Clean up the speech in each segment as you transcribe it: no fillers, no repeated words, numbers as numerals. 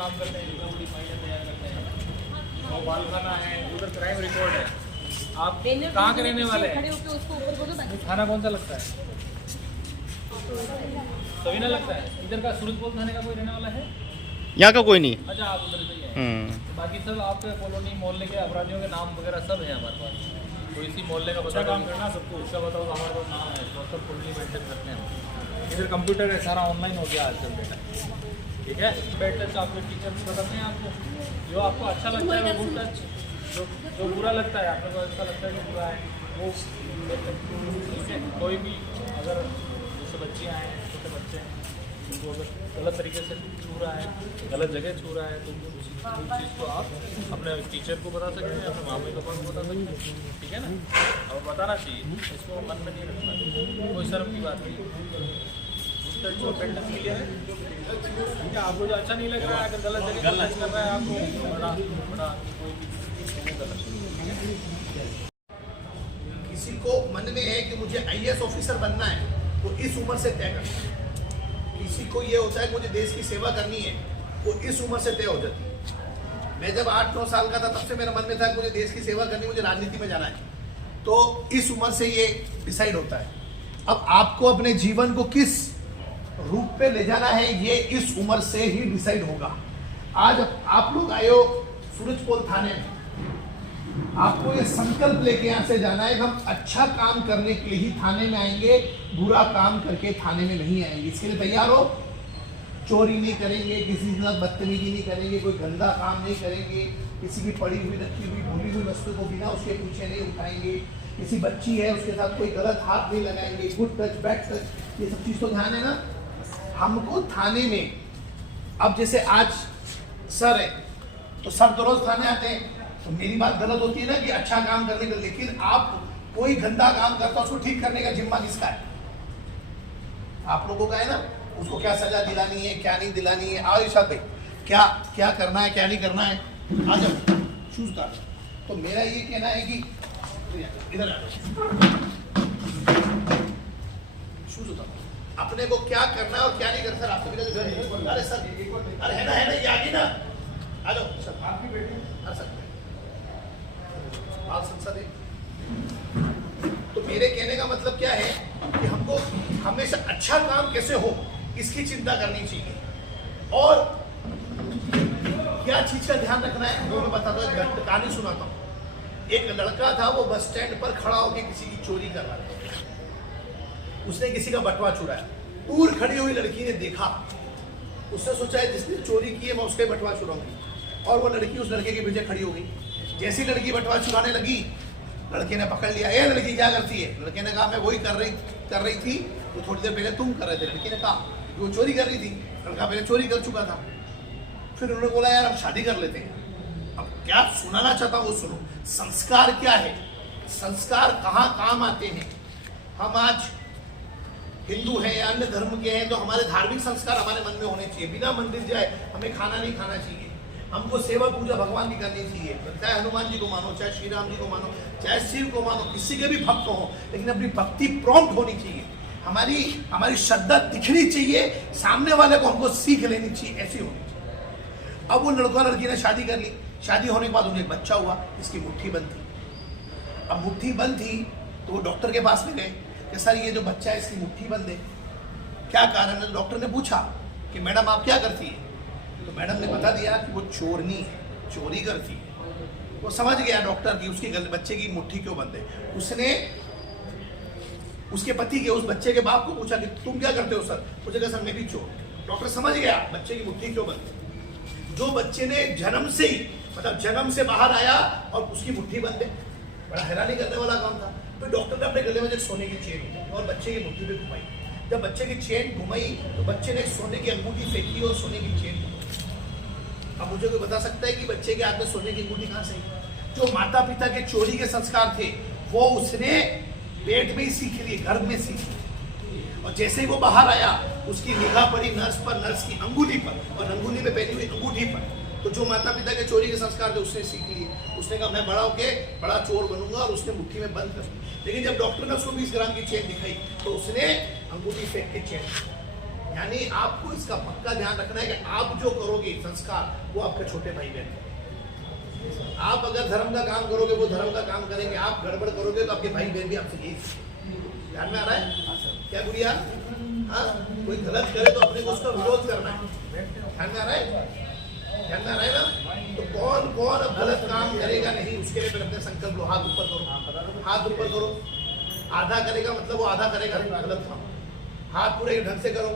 काम करते हैं, छोटी मोटी फाइलें तैयार करते हैं, और बालखाना है, उधर क्राइम रिकॉर्ड है। आप कहाँ के रहने वाले हैं? थाना कौन सा लगता है? सवीना लगता है। इधर का सूरजपोल थाने का कोई रहने वाला है? यहाँ का कोई नहीं। अच्छा, आप उधर से ही हैं। तो बाकी सब आपके कॉलोनी मोहल्ले के अपराधियों के नाम वगैरह सब है हमारे पास। तो इसी मोहल्ले का बता काम करना सबको, उसका बताओ तो हमारे पास नाम है, तो सब फुल्ली मेंटेन करते हैं। इधर कंप्यूटर है, सारा ऑनलाइन हो गया आजकल बेटा। ठीक है, बैड टच आपके टीचर भी बताते हैं आपको, जो आपको अच्छा लगता है वो गुड टच, जो बुरा लगता है आपको ऐसा लगता है कि बुरा है वो। ठीक है, कोई भी अगर जैसे बच्चियाँ हैं, छोटे बच्चे हैं, उनको अगर गलत तरीके से छू रहा है, गलत जगह छू रहा है, तो उस चीज़ को आप अपने टीचर को बता सकते हैं, अपने मामी पापा को बता सकते हैं। ठीक है ना, और बताना चाहिए, इसको मन में नहीं रखना, कोई शर्म की बात नहीं। है आपको जो अच्छा नहीं लग रहा है, अगर गलत जगह गलत कर रहा है आपको बड़ा किसी को मन में है कि मुझे IAS ऑफिसर बनना है, वो इस उम्र से तय करता है। किसी को ये होता है कि मुझे देश की सेवा करनी है, वो इस उम्र से तय हो जाती है। मैं जब 8-9 साल का था तब से मेरे मन में था कि मुझे देश की सेवा करनी, मुझे राजनीति में जाना है, तो इस उम्र से ये डिसाइड होता है। अब आपको अपने जीवन को किस रूप पे ले जाना है, ये इस उम्र से ही डिसाइड होगा। आज आप लोग आए हो सूरजपोल थाने में, आपको ये संकल्प लेके यहाँ से जाना है कि हम अच्छा काम करने के लिए ही थाने में आएंगे, बुरा काम करके थाने में नहीं आएंगे। इसके लिए तैयार हो? चोरी नहीं करेंगे, किसी के साथ बदतमीजी नहीं करेंगे, कोई गंदा काम नहीं करेंगे, किसी की पड़ी हुई रखी हुई भूली हुई वस्तु को बिना उसके पीछे नहीं उठाएंगे, किसी बच्ची है उसके साथ कोई गलत हाथ नहीं लगाएंगे, गुड टच बैड टच, ये सब चीज़ तो ध्यान है ना। हमको थाने में, अब जैसे आज सर है तो सर तो रोज थाने आते हैं, तो मेरी बात गलत होती है ना कि अच्छा काम करने का, लेकिन आप कोई गंदा काम करता उसको ठीक करने का जिम्मा किसका है? आप लोगों का है ना। उसको क्या सजा दिलानी है, क्या नहीं दिलानी है। आओ इरशाद भाई, क्या क्या करना है, क्या नहीं करना है, आ जाओ शूज का। तो मेरा ये कहना है कि इधर आ जाओ, शूज उतारो। अपने को क्या करना है और क्या नहीं करना। सर आपसे अरे सर, अरे है ना ये आगे ना, आ जाओ सर, आप भी बैठे। अरे सर बाल संसद है। तो मेरे कहने का मतलब क्या है कि हमको हमेशा अच्छा काम कैसे हो इसकी चिंता करनी चाहिए, और क्या चीज का ध्यान रखना है वो मैं बताता हूँ। कहानी सुनाता हूँ। एक लड़का था, वो बस स्टैंड पर खड़ा होकर किसी की चोरी कर रहा था। उसने किसी का बटवा चुराया। दूर खड़ी हुई लड़की ने देखा, उसने सोचा है जिसने चोरी की है मैं उसका बटवा चुराऊंगी, और वो लड़की उस लड़के के पीछे खड़ी हो गई। जैसी लड़की बटवा चुराने लगी, लड़के ने पकड़ लिया। ए लड़की क्या करती है? लड़के ने कहा मैं वही कर रही थी, तो थोड़ी देर पहले तुम कर रहे थे। लड़की ने कहा वो चोरी कर रही थी। लड़का पहले चोरी कर चुका था। फिर उन्होंने बोला यार अब शादी कर लेते हैं। अब क्या सुनाना चाहता हूँ वो सुनो। संस्कार क्या है, संस्कार कहाँ काम आते हैं। हम आज हिंदू हैं या अन्य धर्म के हैं, तो हमारे धार्मिक संस्कार हमारे मन में होने चाहिए। बिना मंदिर जाए हमें खाना नहीं खाना चाहिए, हमको सेवा पूजा भगवान की करनी चाहिए। चाहे हनुमान जी को मानो, चाहे श्री राम जी को मानो, चाहे शिव को मानो, किसी के भी भक्त हो, लेकिन अपनी भक्ति प्रॉम्प्ट होनी चाहिए। हमारी श्रद्धा दिखनी चाहिए, सामने वाले को हमको सीख लेनी चाहिए, ऐसी होनी चाहिए। अब वो लड़का लड़की ने शादी कर ली। शादी होने के बाद उन्हें एक बच्चा हुआ, इसकी मुट्ठी बंद थी। अब मुट्ठी बंद थी तो वो डॉक्टर के पास में गए कि सर ये जो बच्चा है इसकी मुट्ठी बंद है, क्या कारण है? डॉक्टर ने पूछा कि मैडम आप क्या करती है? तो मैडम ने बता दिया कि वो चोरनी है, चोरी करती है। वो समझ गया डॉक्टर की उसके बच्चे की मुट्ठी क्यों बंद है। उसने उसके पति के उस बच्चे के बाप को पूछा कि तुम क्या करते हो सर? मुझे कहा सर मैं भी चोर। डॉक्टर समझ गया बच्चे की मुट्ठी क्यों बंद है। जो बच्चे ने जन्म से ही मतलब जन्म से बाहर आया और उसकी मुट्ठी बंद है, बड़ा हैरानी करने वाला काम था। फिर डॉक्टर ने अपने गले में एक सोने की चेन और बच्चे की मुट्ठी पे घुमाई। जब बच्चे की चेन घुमाई तो बच्चे ने सोने की अंगूठी फेंकी और सोने की चेन। अब मुझे कोई बता सकता है कि बच्चे के हाथ में सोने की अंगूठी कहाँ से आई? जो माता पिता के चोरी के संस्कार थे वो उसने पेट में ही सीख लिए, गर्भ में सीख लिए। और जैसे ही वो बाहर आया उसकी निगाह पड़ी नर्स पर, नर्स की अंगुली पर और अंगुली में पहनी हुई अंगूठी पर। तो जो माता पिता के चोरी के संस्कार थे उसने सीख लिए। उसने कहा मैं बड़ा होके बड़ा चोर बनूंगा, और उसने मुट्ठी में बंद कर दी। लेकिन जब डॉक्टर ने उसको 20 ग्राम की चेन दिखाई तो उसने अंगूठी फेंक के चेन। यानी आपको इसका पक्का ध्यान रखना है कि आप जो करोगे संस्कार वो आपके छोटे भाई बहन करेंगे। आप अगर धर्म का काम करोगे वो धर्म का काम करेंगे, आप गड़बड़ करोगे तो आपके भाई बहन भी आपसे यही सीखेंगे। ध्यान में आ रहा है क्या गुड़िया? हाँ, कोई गलत करे तो अपने को उसका विरोध करना है। ध्यान में आ रहा है? ध्यान में आ रहा है ना? तो कौन कौन अब गलत काम करेगा नहीं, उसके लिए फिर अपने संकल्प लो, हाथ ऊपर करो, हाथ ऊपर करो। आधा करेगा मतलब वो आधा करेगा गलत काम, हाथ पूरे ढंग से करो।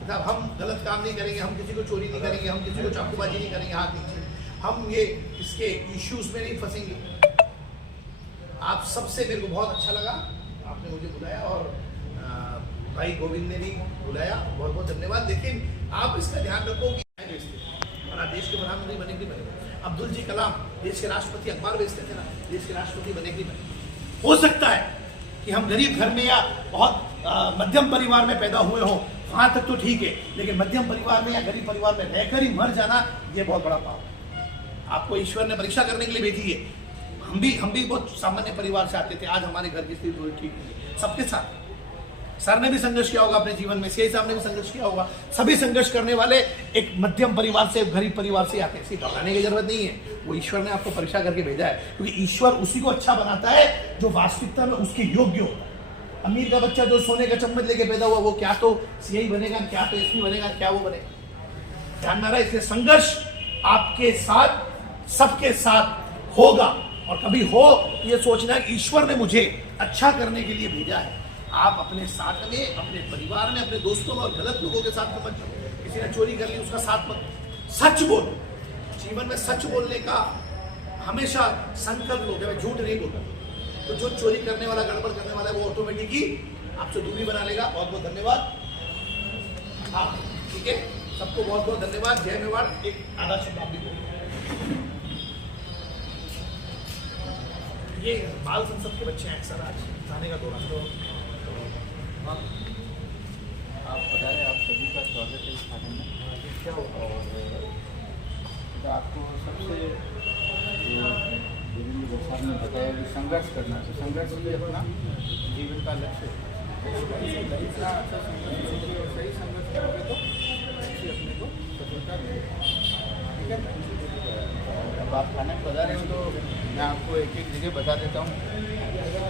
मतलब हम गलत काम नहीं करेंगे, हम किसी को चोरी नहीं करेंगे, हम किसी को चाकूबाजी नहीं करेंगे, हाथ नीचे, हम ये इसके इश्यूज में नहीं फंसेंगे। आप सबसे मेरे को बहुत अच्छा लगा, आपने मुझे बुलाया और भाई गोविंद ने भी बुलाया, बहुत बहुत धन्यवाद। लेकिन आप इसका ध्यान रखो कि देश के प्रधानमंत्री बने कि बने, अब्दुल जी कलाम देश के राष्ट्रपति, अखबार बेचते थे ना, देश के राष्ट्रपति बने कि बने। हो सकता है कि हम गरीब घर में या बहुत मध्यम परिवार में पैदा हुए हो, वहां तक तो ठीक है, लेकिन मध्यम परिवार में या गरीब परिवार में रहकर ही मर जाना ये बहुत बड़ा पाप है। आपको ईश्वर ने परीक्षा करने के लिए भेजी है। हम भी बहुत सामान्य परिवार से आते थे, आज हमारे घर की स्थिति थोड़ी ठीक है। सबके साथ सर ने भी संघर्ष किया होगा अपने जीवन में, सीआई साहब ने भी संघर्ष किया होगा, सभी संघर्ष करने वाले एक मध्यम परिवार से, गरीब परिवार से आते हैं। इसकी घबराने की जरूरत नहीं है, वो ईश्वर ने आपको परीक्षा करके भेजा है, क्योंकि ईश्वर उसी को अच्छा बनाता है जो वास्तविकता में उसके योग्य होता है। अमीर का बच्चा जो सोने का चम्मच लेके पैदा हुआ वो क्या तो सीआई बनेगा, क्या तो एसपी बनेगा, क्या वो बनेगा। ध्यान में आ रहा है? इसलिए संघर्ष आपके साथ, सबके साथ होगा, और कभी हो ये सोचना है ईश्वर ने मुझे अच्छा करने के लिए भेजा है। आप अपने साथ में, अपने परिवार में, अपने दोस्तों में और गलत लोगों के साथ मत जाओ। किसी ने चोरी कर ली उसका साथ मत, सच बोलो। जीवन में सच बोलने का हमेशा संकल्प लो, मैं झूठ नहीं बोलता। तो जो चोरी करने वाला, गड़बड़ करने वाला है वो ऑटोमेटिक ही आपसे दूरी बना लेगा। बहुत बहुत धन्यवाद। हाँ ठीक है, सबको बहुत बहुत धन्यवाद। जय मेवाड़। एक आधा शब्द आप भी बोलो। ये बाल संसद के बच्चे हैं, अक्सर आज जाने का दौरान तो आप बताएं, आप सभी का स्वागत है इस खाने में। क्या होगा और आपको सबसे जो देवेंद्र साहब ने बताया कि संघर्ष करना है, संघर्ष ही अपना जीवन का लक्ष्य है। इतना अच्छा संघर्ष और सही संघर्ष करोगे तो अच्छी अपने को सफलता मिलेगी। ठीक है, अब आप खाने में पधारे हो तो मैं आपको एक एक जगह बता देता हूँ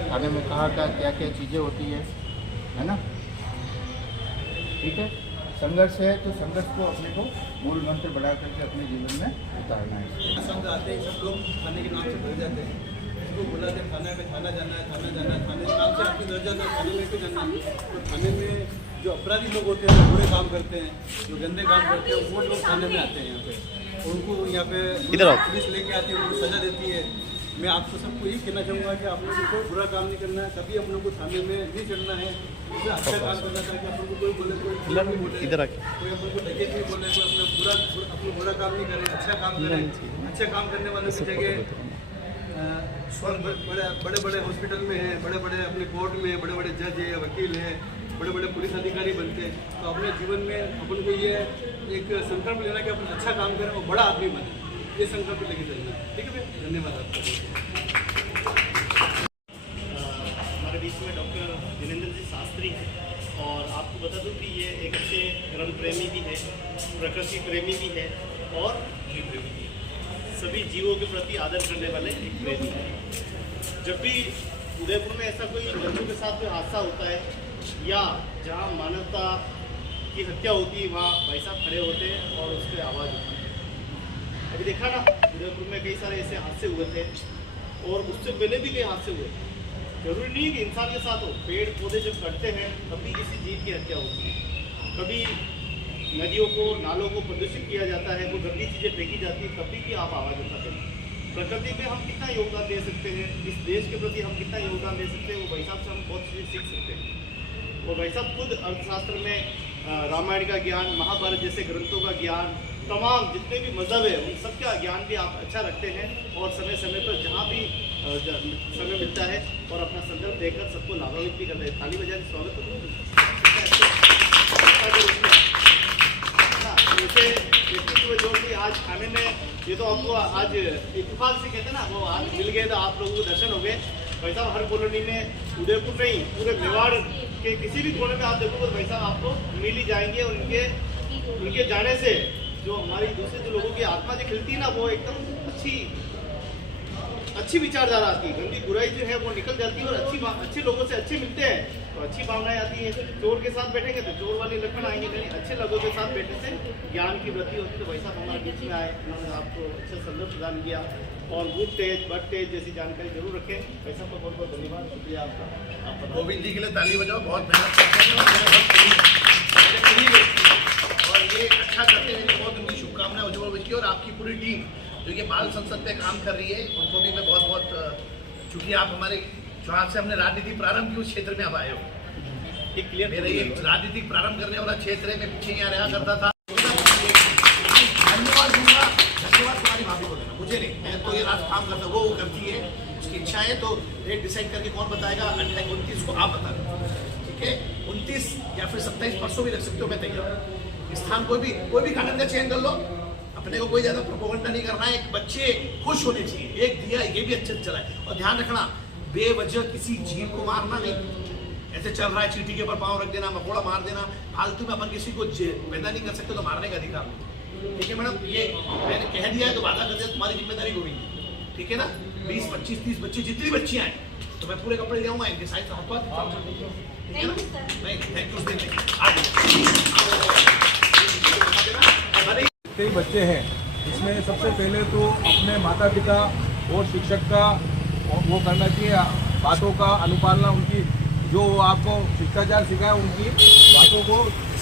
खाने में कहाँ का क्या क्या चीज़ें होती है ना। ठीक है, संघर्ष है तो संघर्ष को अपने को मूल मंत्र बढ़ा करके अपने जीवन में उतारना है। शब्द आते हैं, सब लोग खाने के नाम से डर जाते हैं। उनको बोला कि खाना में खाना जाना है, खाना जाना है, खाने के नाम से आपको डर जाता है, खाने में क्यों जाना है। तो खाने में जो अपराधी लोग होते हैं, जो बुरे काम करते हैं, जो गंदे काम करते हैं, वो लोग खाने में आते हैं यहाँ पे। उनको यहाँ पे पुलिस लेके आती है, उनको सजा देती है। मैं आपको सबको यही कहना चाहूँगा कि आप लोगों को बुरा काम नहीं करना है, कभी हम लोग को थाने में नहीं चढ़ना है, उसमें अच्छा काम करना था कि अपन को कोई बोले, कोई इधर कोई अपन को डकैत नहीं बोले, कोई अपना बुरा काम नहीं करें, अच्छा काम करें। अच्छा काम करने वालों की जगह बड़े बड़े हॉस्पिटल में हैं, बड़े बड़े अपने कोर्ट में बड़े बड़े जज है, वकील हैं, बड़े बड़े पुलिस अधिकारी बनते हैं। तो अपने जीवन में अपन को ये एक संकल्प लेना कि अपन अच्छा काम करें और बड़ा आदमी बने, ये संकल्प लेके चलना है। ठीक है भैया, धन्यवाद आपको। हमारे बीच में डॉक्टर दिनेंद्र जी शास्त्री हैं, और आपको बता दूं कि ये एक अच्छे रंग प्रेमी भी है, प्रकृति प्रेमी भी है और जीव प्रेमी भी है। सभी जीवों के प्रति आदर करने वाले एक प्रेमी है। जब भी उदयपुर में ऐसा कोई बच्चों के साथ कोई हादसा होता है या जहाँ मानवता की हत्या होती है, वहाँ भाई साहब खड़े होते हैं और उस पर आवाज़ होती है। अभी देखा ना, उदयपुर में कई सारे ऐसे हादसे हुए थे और उससे पहले भी कई हादसे हुए। जरूरी नहीं कि इंसान के साथ हो, पेड़ पौधे जब कटते हैं तभी किसी जीव की हत्या होती है। कभी नदियों को, नालों को प्रदूषित किया जाता है, वो गंदी चीज़ें फेंकी जाती है, तभी भी आप आवाज़ उठाते हैं। प्रकृति में हम कितना योगदान दे सकते हैं, इस देश के प्रति हम कितना योगदान दे सकते हैं, वो भाई साहब से हम बहुत चीज़ें सीख सकते हैं। और भाई साहब खुद अर्थशास्त्र में रामायण का ज्ञान, महाभारत जैसे ग्रंथों का ज्ञान, तमाम जितने भी मज़हब है उन सब का ज्ञान भी आप अच्छा रखते हैं, और समय समय पर जहाँ भी समय मिलता है और अपना संदर्भ देकर सबको लाभान्वित भी करते हैं। थाली बजाने स्वागत तो जो कि आज खाने में ये तो आपको आज इत्तेफाक से कहते हैं ना, वो आज मिल गए तो आप लोगों को दर्शन हो गए। भाई साहब हर कॉलोनी में, उदयपुर नहीं पूरे मेवाड़ के किसी भी कोने में आप देखोगे तो भाई साहब आपको मिल ही जाएंगे। और उनके जाने से जो हमारी दूसरे जो लोगों की आत्मा जो खिलती है ना, वो एकदम अच्छी विचारधारा आती है। गंदी बुराई जो है वो निकल जाती है और अच्छे लोगों से अच्छे मिलते हैं तो अच्छी भावनाएं आती है। चोर के साथ बैठेंगे तो चोर वाले लक्षण आएंगे, नहीं अच्छे लोगों के साथ बैठने से ज्ञान की वृद्धि होती है। तो भाई साहब हमारे बीच में आए, उन्होंने आपको अच्छा संदर्भ प्रदान किया और गुड टेज बड टेज जैसी जानकारी जरूर रखें। भाई साहब का बहुत बहुत धन्यवाद, शुक्रिया आपका। गोविंद जी के लिए ताली बजाओ, बहुत मेहनत करते हैं और ये अच्छा करते हैं। बहुत उनकी शुभकामनाएं उज्जवल बची और आपकी पूरी टीम जो ये बाल संसद पे काम कर रही है उनको भी मैं बहुत बहुत, चूँकि आप हमारे जहाँ से हमने राजनीति प्रारंभ की उस क्षेत्र में अब आए हो, एक क्लियर मेरा ये राजनीतिक प्रारंभ करने वाला क्षेत्र है। मैं पीछे यहाँ रहा करता था। धन्यवाद दूंगा, धन्यवाद तुम्हारी भाभी को देना, मुझे नहीं, मैं तो ये राज काम करता वो करती है, उसकी इच्छा है। तो डेट डिसाइड करके कौन बताएगा? 29 को आप बता दो, ठीक है? 29 या फिर 27 परसों भी रख सकते हो, मैं तैयार हूँ। स्थान कोई भी कानून का चयन कर लो, अपने को कोई ज्यादा प्रोपोगंडा नहीं करना है। एक बच्चे खुश होने चाहिए, एक दिया ये भी अच्छे से चला है। और ध्यान रखना, बेवजह किसी जीव को मारना नहीं। ऐसे चल रहा है चींटी के ऊपर पाँव रख देना, मकोड़ा मार देना, फालतू में अपन किसी को पैदा नहीं कर सकते तो मारने का अधिकार नहीं। ठीक है मैडम, ये मैंने कह दिया है तो वादा कर दिया, तुम्हारी जिम्मेदारी होगी, ठीक है ना? 20, 25, 30 बच्चे जितनी बच्चियां हैं तो मैं पूरे कपड़े ले आऊंगा, इनके साइज ठीक है ना? नहीं, थैंक यू। कई बच्चे हैं, इसमें सबसे पहले तो अपने माता पिता और शिक्षक का वो करना चाहिए, बातों का अनुपालना, उनकी जो आपको शिष्टाचार सिखाया उनकी बातों को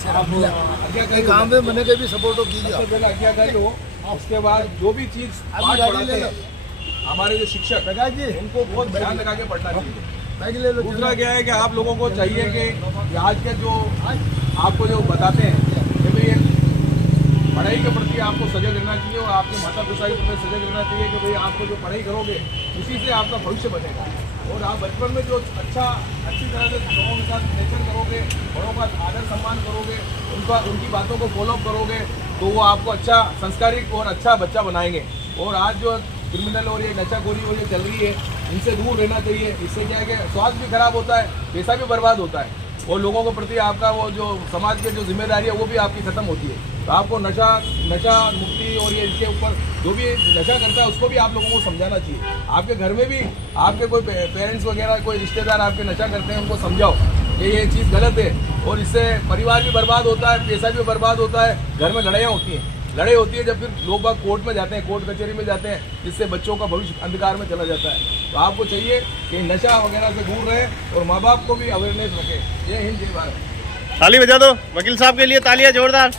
आज्ञाकारी काम में बने के भी सपोर्ट कीजिए। सबसे पहले आज्ञाकारी हो, उसके बाद जो भी चीज़ पाठ पढ़ाते हैं हमारे जो शिक्षक उनको बहुत ध्यान लगा के पढ़ना चाहिए। दूसरा क्या है कि आप लोगों को चाहिए कि आज के जो आपको जो बताते हैं कि भाई पढ़ाई के प्रति आपको सजग रहना चाहिए और आपके माता पिता के प्रति सजग रहना चाहिए कि भाई आपको जो पढ़ाई करोगे उसी से आपका भविष्य बनेगा। और आप बचपन में जो अच्छी तरह से लोगों के साथ रिलेशन करोगे, बड़ों का आदर सम्मान करोगे, उनकी बातों को फॉलोअप करोगे तो वो आपको अच्छा संस्कारिक और अच्छा बच्चा बनाएंगे। और आज जो क्रिमिनल और ये नशाखोरी और ये चल रही है, इनसे दूर रहना चाहिए। इससे क्या है कि स्वास्थ्य भी खराब होता है, पैसा भी बर्बाद होता है और लोगों के प्रति आपका वो जो समाज की जो जिम्मेदारी है वो भी आपकी खत्म होती है। तो आपको नशा मुक्ति और ये इसके ऊपर जो भी नशा करता है उसको भी आप लोगों को समझाना चाहिए। आपके घर में भी आपके कोई पेरेंट्स वगैरह कोई रिश्तेदार आपके नशा करते हैं, उनको समझाओ कि ये चीज़ गलत है और इससे परिवार भी बर्बाद होता है, पैसा भी बर्बाद होता है, घर में लड़ाइयाँ होती हैं। लड़ाई होती है जब फिर लोग बाग कोर्ट में जाते हैं, कोर्ट कचहरी में जाते हैं, जिससे बच्चों का भविष्य अंधकार में चला जाता है। तो आपको चाहिए कि नशा वगैरह से दूर रहे और माँ बाप को भी अवेयरनेस रखें। जय हिंद, जय भारत। ताली बजा दो वकील साहब के लिए, तालियां जोरदार।